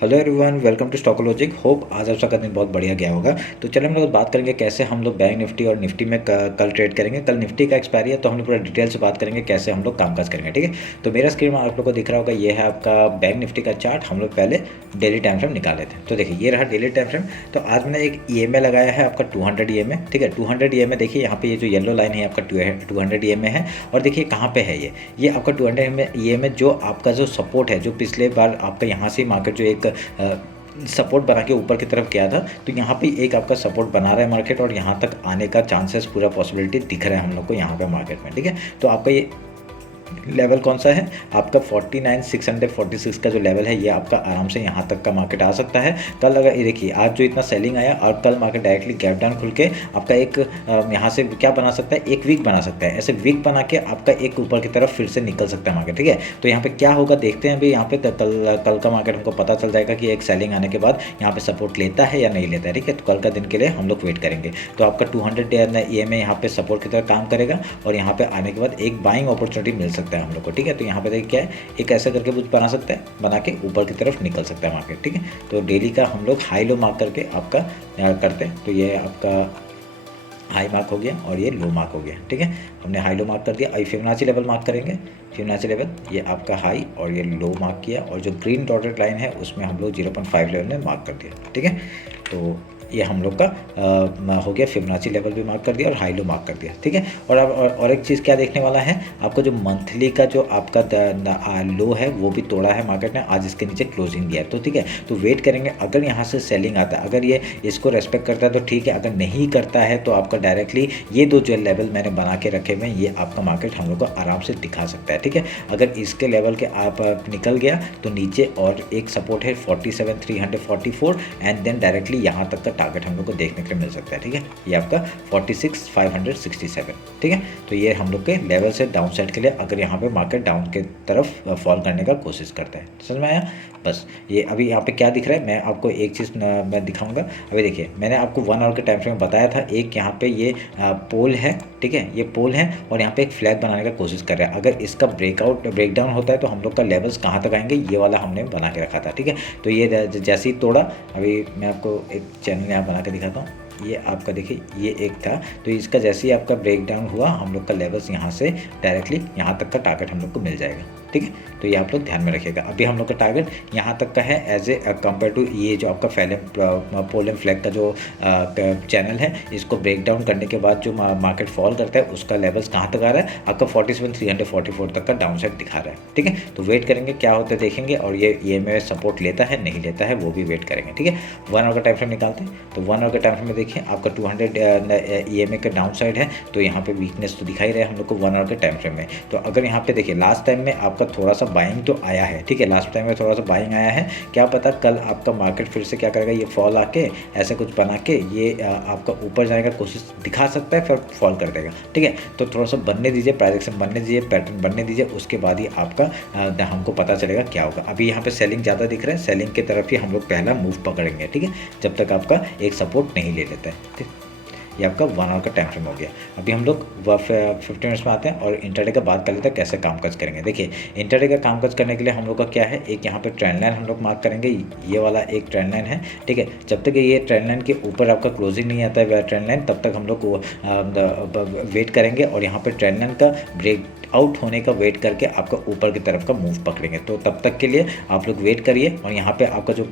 Hello everyone, welcome to Stockologic. Hope आज आपका दिन बहुत बढ़िया गया होगा। तो चलिए हम लोग बात करेंगे कैसे हम लोग बैंक निफ्टी और निफ्टी में कल ट्रेड करेंगे। कल निफ्टी का एक्सपायरी है तो हम लोग पूरा डिटेल से बात करेंगे कैसे हम लोग कामकाज करेंगे। ठीक है, तो मेरा स्क्रीन में आप लोग को दिख रहा होगा, ये है आपका बैंक निफ्टी का चार्ट। हम लोग पहले डेली टाइम फ्रेम निकाले थे, तो देखिए ये रहा डेली टाइम फ्रेम। तो आज मैंने एक EMA लगाया है आपका 200 EMA। ठीक है, 200 EMA देखिए यहाँ पे ये जो येलो लाइन है आपका 200 EMA है। और देखिए कहाँ पे है ये आपका 200 EMA जो आपका जो सपोर्ट है, जो पिछले बार आपका यहाँ से मार्केट जो एक सपोर्ट बना के ऊपर की तरफ गया था, तो यहाँ पे एक आपका सपोर्ट बना रहा है मार्केट और यहाँ तक आने का चांसेस पूरा पॉसिबिलिटी दिख रहा है हम लोग को यहाँ पे मार्केट में। ठीक है, तो आपका ये लेवल कौन सा है आपका 49,646 का जो लेवल है, ये आपका आराम से यहाँ तक का मार्केट आ सकता है। कल अगर ये देखिए आज जो इतना सेलिंग आया और कल मार्केट डायरेक्टली गैप डाउन खुल के आपका एक यहाँ से क्या बना सकता है, एक वीक बना सकता है। ऐसे वीक बना के आपका एक ऊपर की तरफ फिर से निकल सकता है मार्केट। ठीक है, तो यहाँ पे क्या होगा देखते हैं अभी। यहाँ पे कल का मार्केट हमको पता चल जाएगा कि एक सेलिंग आने के बाद यहाँ पे सपोर्ट लेता है या नहीं लेता है। ठीक है, तो कल का दिन के लिए हम लोग वेट करेंगे। तो आपका 200 EMA यहाँ पे सपोर्ट की तरह काम करेगा और यहाँ पे आने के बाद एक बाइंग अपॉर्चुनिटी मिल सकता है हम लोग को। ठीक है, तो यहाँ पे देखिए क्या है, एक ऐसा करके कुछ बना सकता है, बना के ऊपर की तरफ निकल सकता है मार्केट। ठीक है, तो डेली का हम लोग हाई लो मार्क करके आपका करते हैं। तो ये आपका हाई मार्क हो गया और ये लो मार्क हो गया। ठीक है, हमने हाई लो मार्क कर दिया। अब फिबोनाची लेवल मार्क करेंगे। फिबोनाची लेवल ये आपका हाई और ये लो मार्क किया और जो ग्रीन डॉटेड लाइन है उसमें हम लोग 0.5 लेवल में मार्क कर दिया। ठीक है, तो ये हम लोग का हो गया। फिबोनाची लेवल भी मार्क कर दिया और हाई लो मार्क कर दिया। ठीक है, और अब और एक चीज़ क्या देखने वाला है, आपका जो मंथली का जो आपका लो है वो भी तोड़ा है मार्केट ने, आज इसके नीचे क्लोजिंग दिया है। तो ठीक है, तो वेट करेंगे। अगर यहाँ से सेलिंग आता है, अगर ये इसको रेस्पेक्ट करता है तो ठीक है, अगर नहीं करता है तो आपका डायरेक्टली ये दो जो लेवल मैंने बना के रखे हुए हैं, ये आपका मार्केट हम लोग को आराम से दिखा सकता है। ठीक है, अगर इसके लेवल के आप निकल गया तो नीचे और एक सपोर्ट है 47,344 एंड देन डायरेक्टली यहाँ तक का टारगेट हम लोग को देखने के लिए मिल सकता है। ठीक है, ये आपका 46,567। ठीक है, तो ये हम लोग के लेवल से डाउन साइड के लिए, अगर यहाँ पे मार्केट डाउन के तरफ फॉल करने का कोशिश करता है। समझ में आया? बस ये अभी यहाँ पे क्या दिख रहा है, मैं आपको एक चीज़ मैं दिखाऊंगा। अभी देखिए मैंने आपको 1 आवर के टाइम फ्रेम में बताया था, एक यहाँ पे ये पोल है। ठीक है, ये पोल है और यहाँ पे एक फ्लैग बनाने का कोशिश कर रहा है। अगर इसका ब्रेकडाउन होता है तो हम लोग का लेवल्स कहाँ तक आएंगे, ये वाला हमने बना के रखा था। ठीक है, तो ये जैसे ही तोड़ा, अभी मैं आपको एक चैनल यहाँ बना के दिखाता हूँ। ये आपका देखिए ये एक था, तो इसका जैसे ही आपका ब्रेकडाउन हुआ, हम लोग का लेवल्स यहाँ से डायरेक्टली यहाँ तक का टारगेट हम लोग को मिल जाएगा। ठीक है, तो ये आप लोग ध्यान में रखिएगा। अभी हम लोग का टारगेट यहाँ तक का है एज ए कंपेयर टू ये जो आपका पोल फ्लैग का जो चैनल है, इसको ब्रेक डाउन करने के बाद जो मार्केट फॉल करता है उसका लेवल्स कहाँ तक आ रहा है, आपका 47,344 तक का डाउन साइड दिखा रहा है। ठीक है, तो वेट करेंगे क्या होता है देखेंगे, और ये में सपोर्ट लेता है नहीं लेता है वो भी वेट करेंगे। ठीक है, 1 आवर का टाइम फ्रेम निकालते हैं। तो 1 आवर के टाइम फ्रेम में देखिए आपका 200 EMA का डाउन साइड है, तो यहाँ पे वीकनेस तो दिखाई रहा है हम लोग को 1 आवर के टाइम फ्रेम में। तो अगर यहाँ पे देखिए लास्ट टाइम में आपका थोड़ा सा बाइंग तो आया है। ठीक है, लास्ट टाइम में थोड़ा सा बाइंग आया है, क्या पता कल आपका मार्केट फिर से क्या करेगा, ये फॉल आके ऐसा कुछ बना के ये आपका ऊपर जाने का कोशिश दिखा सकता है, फिर फॉल कर देगा। ठीक है, तो थोड़ा सा बनने दीजिए, प्राइजेक्शन बनने दीजिए, पैटर्न बनने दीजिए, उसके बाद ही आपका हमको पता चलेगा क्या होगा। अभी यहाँ पे सेलिंग ज़्यादा दिख रहा है, सेलिंग की तरफ ही हम लोग पहला मूव पकड़ेंगे। ठीक है, जब तक आपका एक सपोर्ट नहीं ले लेता है। ठीक, ये आपका 1 आवर का टाइम फ्रेम हो गया। अभी हम लोग 50 मिनट्स में आते हैं और इंटरडे का बात कर लेते हैं कैसे कामकाज करेंगे। देखिए इंटरडे का कामकाज करने के लिए हम लोग का क्या है, एक यहाँ पे ट्रेंड लाइन हम लोग मार्क करेंगे, ये वाला एक ट्रेंड लाइन है। ठीक है, जब तक ये ट्रेंड लाइन के ऊपर आपका क्लोजिंग नहीं आता है ट्रेंड लाइन, तब तक हम लोग वेट करेंगे और यहाँ पर ट्रेंड लाइन का ब्रेक आउट होने का वेट करके आपका ऊपर की तरफ का मूव पकड़ेंगे। तो तब तक के लिए आप लोग वेट करिए और यहाँ पे आपका जो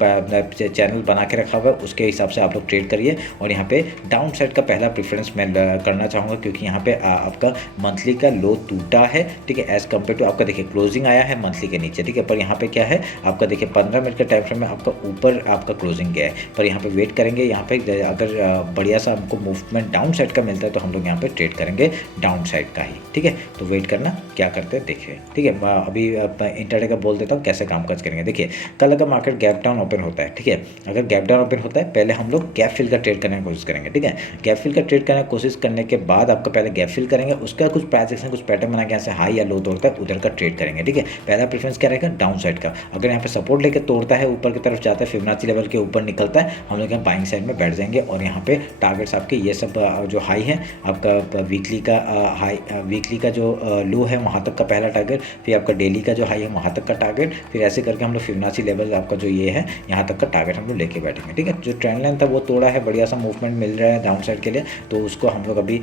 चैनल बना के रखा हुआ है उसके हिसाब से आप लोग ट्रेड करिए। और यहाँ पे डाउन साइड का पहला प्रेफरेंस मैं करना चाहूँगा, क्योंकि यहाँ पे आपका मंथली का लो टूटा है। ठीक है, एज कम्पेयर टू आपका देखिए क्लोजिंग आया है मंथली के नीचे। ठीक है, पर यहाँ पे क्या है आपका देखिए 15 मिनट के टाइम फ्रेम में आपका ऊपर आपका क्लोजिंग गया है, पर यहाँ पे वेट करेंगे। यहाँ पे अगर बढ़िया सा हमको मूवमेंट डाउन साइड का मिलता है तो हम लोग यहाँ पे ट्रेड करेंगे डाउन साइड का ही। ठीक है, तो वेट करना क्या करते हैं देखिए। ठीक है, अभी इंटरडे का बोल देता हूँ कैसे कामकाज करेंगे। देखिए कल अगर मार्केट गैप डाउन ओपन होता है, ठीक है, अगर गैप डाउन ओपन होता है पहले हम लोग गैप फिल का ट्रेड करने की कोशिश करेंगे। ठीक है, गैप फिल का ट्रेड करने की कोशिश करने के बाद आपका पहले गैप फिल करेंगे, उसका कुछ प्राइस एक्शन कुछ पैटर्न बना के यहाँ से हाई या लो तोड़ता है उधर का ट्रेड करेंगे। ठीक है, पहला प्रेफरेंस क्या रहेगा डाउन साइड का। अगर यहाँ पे सपोर्ट लेके तोड़ता है ऊपर की तरफ जाता है, फिबोनाची लेवल के ऊपर निकलता है, हम लोग यहाँ बाइंग साइड में बैठ जाएंगे और यहाँ पे टारगेट्स आपके ये सब जो हाई है आपका वीकली का हाई, वीकली का जो लो लो है वहाँ तक का पहला टारगेट, फिर आपका डेली का जो हाई है वहाँ तक का टारगेट, फिर ऐसे करके हम लोग फिबोनाची लेवल आपका जो ये है यहाँ तक का टारगेट हम लोग लेके बैठेंगे। ठीक है, जो ट्रेंड लाइन था वो तोड़ा है, बढ़िया सा मूवमेंट मिल रहा है डाउन साइड के लिए, तो उसको हम लोग अभी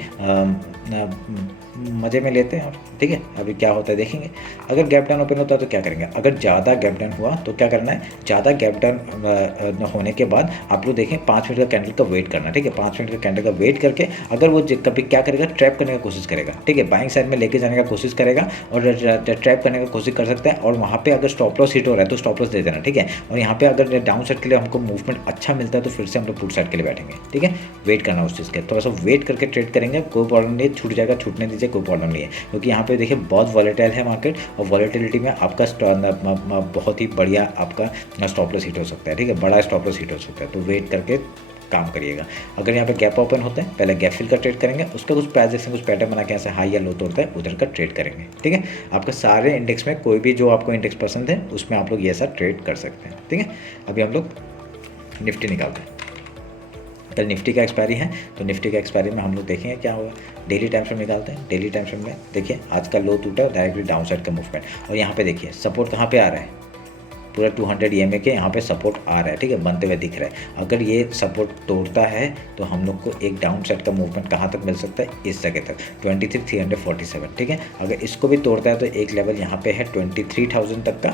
मज़े में लेते हैं। और ठीक है, अभी क्या होता है देखेंगे। अगर गैप डाउन ओपन होता है तो क्या करेंगे, अगर ज़्यादा गैप डाउन हुआ तो क्या करना है, ज़्यादा गैप डाउन होने के बाद आप लोग देखें 5 मिनट का कैंडल का वेट करना। ठीक है, 5 मिनट का कैंडल का वेट करके अगर वो कभी क्या करेगा, ट्रैप करने का कोशिश करेगा। ठीक है, बाइंग साइड में लेके जाने का कोशिश करेगा और ट्रैप करने का कोशिश कर सकता है, और वहाँ पे अगर स्टॉप लॉस हिट हो रहा है तो स्टॉप लॉस दे देना। ठीक है, और यहाँ पे अगर डाउन साइड के लिए हमको मूवमेंट अच्छा मिलता है तो फिर से हम लोग पुट साइड के लिए बैठेंगे। ठीक है, वेट करना उस चीज़ के, थोड़ा सा वेट करके ट्रेड करेंगे, कोई प्रॉब्लम नहीं है, छूट जाएगा छूटने दीजिए, कोई प्रॉब्लम नहीं है। क्योंकि यहाँ पे देखिए बहुत वॉलेटाइल है मार्केट, और वॉलेटिलिटी में आपका बहुत ही बढ़िया आपका स्टॉप लॉस हिट हो सकता है। ठीक है, बड़ा स्टॉप लॉस हिट हो सकता है, तो वेट करके काम करिएगा। अगर यहाँ पे गैप ओपन होता है पहले गैप फिल का ट्रेड करेंगे, उसका कुछ प्राइस से कुछ पैटर्न बना के ऐसे हाई या लो तोड़ता है उधर का ट्रेड करेंगे। ठीक है, आपका सारे इंडेक्स में कोई भी जो आपको इंडेक्स पसंद है उसमें आप लोग ये ऐसा ट्रेड कर सकते हैं। ठीक है, अभी हम लोग निफ्टी निकालते हैं। कल निफ्टी का एक्सपायरी है, तो निफ्टी का एक्सपायरी में हम लोग देखेंगे क्या होगा। डेली टाइम फ्रेम निकालते हैं। डेली टाइम फ्रेम में देखिए आज का लो टूटा, डायरेक्टली डाउन साइड का मूवमेंट, और यहाँ पे देखिए सपोर्ट कहाँ पे आ रहा है, पूरा 200 EMA के यहाँ पे सपोर्ट आ रहा है। ठीक है, बनते हुए दिख रहा है। अगर ये सपोर्ट तोड़ता है तो हम लोग को एक डाउन साइड का मूवमेंट कहाँ तक मिल सकता है, इस जगह तक 23,347। ठीक है, अगर इसको भी तोड़ता है तो एक लेवल यहाँ पे है 23,000 तक का,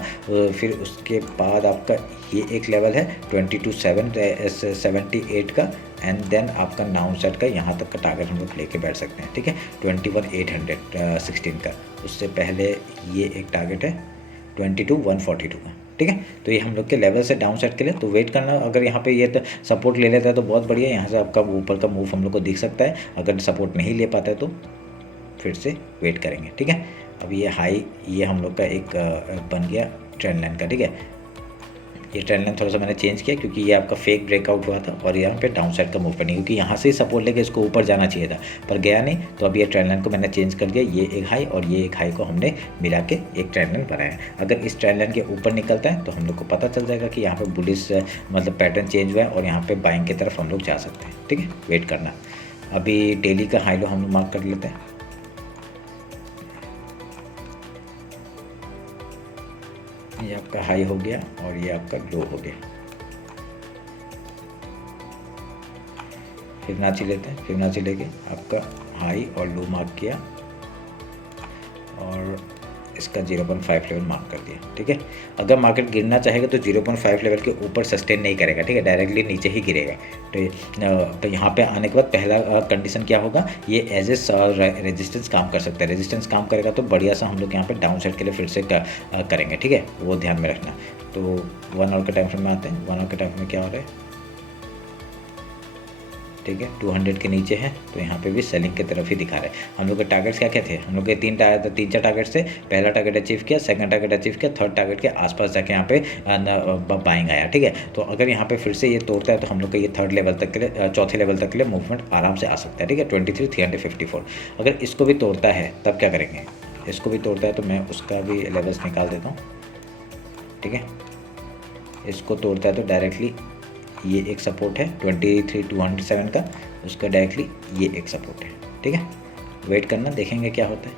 फिर उसके बाद आपका ये एक लेवल है 22,778 का, एंड देन आपका डाउन साइड का यहाँ तक का टारगेट हम लोग लेके बैठ सकते हैं। ठीक है, 21,816 का, उससे पहले ये एक टारगेट है 22,142 का। ठीक है, तो ये हम लोग के लेवल से डाउन साइड के लिए तो वेट करना। अगर यहाँ पे ये सपोर्ट ले लेता है तो बहुत बढ़िया, यहाँ से आपका ऊपर का मूव हम लोग को दिख सकता है। अगर सपोर्ट नहीं ले पाता है तो फिर से वेट करेंगे। ठीक है, अब ये हाई ये हम लोग का एक बन गया ट्रेंड लाइन का। ठीक है, ये ट्रेंड लाइन थोड़ा सा मैंने चेंज किया क्योंकि ये आपका फेक ब्रेकआउट हुआ था, और यहाँ पे डाउन साइड का मूवमेंट नहीं, क्योंकि यहाँ से ही सपोर्ट लेके इसको ऊपर जाना चाहिए था पर गया नहीं, तो अब ये ट्रेंड लाइन को मैंने चेंज कर दिया। ये एक हाई और ये एक हाई को हमने मिला के एक ट्रेंड लाइन बनाया। अगर इस ट्रेंड लाइन के ऊपर निकलता है तो हम लोग को पता चल जाएगा कि यहाँ पर बुलिश मतलब पैटर्न चेंज हुआ है, और यहाँ पर बाइंग की तरफ हम लोग जा सकते हैं। ठीक है, वेट करना। अभी डेली का हाई लो हम लोग मार्क कर लेते हैं। ये आपका हाई हो गया और ये आपका लो हो गया। फिबोनाची लेते हैं। फिबोनाची लेके आपका हाई और लो मार्क किया और इसका 0.5 लेवल मार्क कर दिया। ठीक है, अगर मार्केट गिरना चाहेगा तो 0.5 लेवल के ऊपर सस्टेन नहीं करेगा। ठीक है, डायरेक्टली नीचे ही गिरेगा। तो यहाँ पे आने के बाद पहला कंडीशन क्या होगा, ये एज ए रेजिस्टेंस काम कर सकता है। रेजिस्टेंस काम करेगा तो बढ़िया सा हम लोग यहाँ पे डाउन साइड के लिए फिर से करेंगे। ठीक है, वो ध्यान में रखना। तो 1 आवर के टाइम फ्रेम में आते हैं। 1 आवर के टाइम में क्या हो रहा है, ठीक है, 200 के नीचे है तो यहाँ पे भी सेलिंग की तरफ ही दिखा रहे हैं। हम लोग के टारगेट्स क्या क्या थे, हम लोग के 3-4 टारगेट्स थे। पहला टारगेट अचीव किया, सेकंड टारगेट अचीव किया, थर्ड टारगेट के आसपास जाके यहाँ पे बाइंग आया। ठीक है, तो अगर यहाँ पे फिर से ये तोड़ता है तो हम लोग का ये थर्ड लेवल तक के लिए, चौथे लेवल तक के लिए मूवमेंट आराम से आ सकता है। ठीक है, 23,354। अगर इसको भी तोड़ता है तब क्या करेंगे, इसको भी तोड़ता है तो मैं उसका भी लेवल्स निकाल देता हूँ। ठीक है, इसको तोड़ता है तो डायरेक्टली ये एक सपोर्ट है 23,207 का, उसका डायरेक्टली ये एक सपोर्ट है। ठीक है, वेट करना, देखेंगे क्या होता है।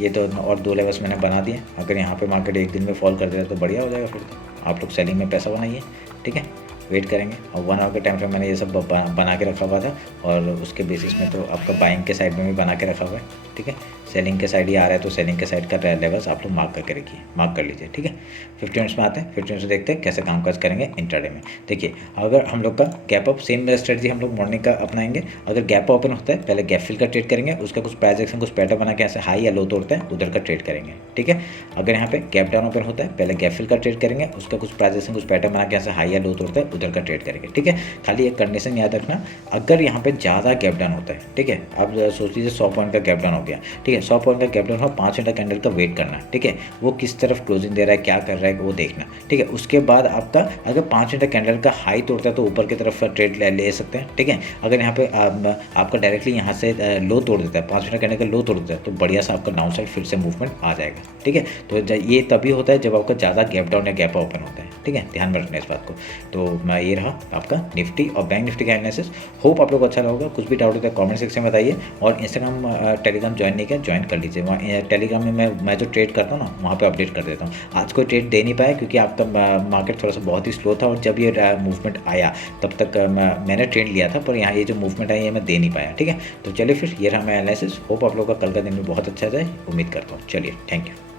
ये तो और 2 लेवल्स मैंने बना दिए। अगर यहाँ पे मार्केट एक दिन में फॉल कर दिया तो बढ़िया हो जाएगा, फिर तो आप लोग सेलिंग में पैसा बनाइए। ठीक है, वेट करेंगे। और 1 आवर के टाइम फ्रेम मैंने ये सब बना के रखा हुआ था, और उसके बेसिस में तो आपका बाइंग के साइड में भी बना के रखा हुआ है। ठीक है, सेलिंग के साइड ही आ रहा है तो सेलिंग के साइड का लेवल्स आप लोग मार्क करके रखिए, मार्क कर लीजिए। ठीक है, 15 मिनट्स में आते हैं। 15 मिनट्स में देखते हैं कैसे कामकाज करेंगे इंट्राडे में। देखिए, अगर हम लोग का गैप अप, सेम स्ट्रेटजी हम लोग मॉर्निंग का अपनाएंगे। अगर गैप ओपन होता है पहले गैप फिल का ट्रेड करेंगे, उसका कुछ प्राइस एक्शन कुछ पैटर्न बना के ऐसे हाई या लो तोड़ता है उधर का ट्रेड करेंगे। ठीक है, अगर यहाँ पे गैप डाउन ओपन होता है पहले गैप फिल का ट्रेड करेंगे, उसका कुछ प्राइस एक्शन कुछ पैटर्न बना के ऐसे हाई या लो तोड़ता है उधर का ट्रेड करेंगे। ठीक है, खाली एक कंडीशन याद रखना, अगर यहाँ पे ज़्यादा गैप डाउन होता है, ठीक है, आप सोच लीजिए 100 पॉइंट का गैप डाउन हो गया। ठीक है, 100 पॉइंट का गैप डाउन हो, 5 मिनट कैंडल का वेट करना। ठीक है, वो किस तरफ क्लोजिंग दे रहा है, क्या कर रहा है वो देखना। ठीक है, उसके बाद आपका अगर 5 मिनट कैंडल का हाई तोड़ता है तो ऊपर की तरफ ट्रेड ले सकते हैं। ठीक है, अगर यहाँ पे आपका डायरेक्टली यहाँ से लो तोड़ देता है, 5 मिनट कैंडल का लो तोड़ देता है तो बढ़िया सा आपका डाउन साइड फिर से मूवमेंट आ जाएगा। ठीक है, तो ये तभी होता है जब आपका ज़्यादा गैप डाउन या गैप ओपन होता है। ठीक है, ध्यान में रखना इस बात को। तो मैं ये रहा आपका निफ्टी और बैंक निफ्टी का एनालिसिस। होप आप लोग अच्छा लगा। कुछ भी डाउट होता है कमेंट सेक्शन में बताइए, और इंस्टाग्राम टेलीग्राम ज्वाइन नहीं किया ज्वाइन कर लीजिए। वहाँ टेलीग्राम में मैं जो ट्रेड करता हूँ ना वहाँ पे अपडेट कर देता हूँ। आज कोई ट्रेड दे नहीं पाया क्योंकि आपका मार्केट थोड़ा सा बहुत ही स्लो था, और जब ये मूवमेंट आया तब तक मैंने ट्रेड लिया था, पर यहाँ ये जो मूवमेंट आई ये मैं दे नहीं पाया। ठीक है, तो चलिए फिर ये रहा मेरा एनालिसिस। होप आप लोगों का कल का दिन भी बहुत अच्छा जाए, उम्मीद करता हूँ। चलिए, थैंक यू।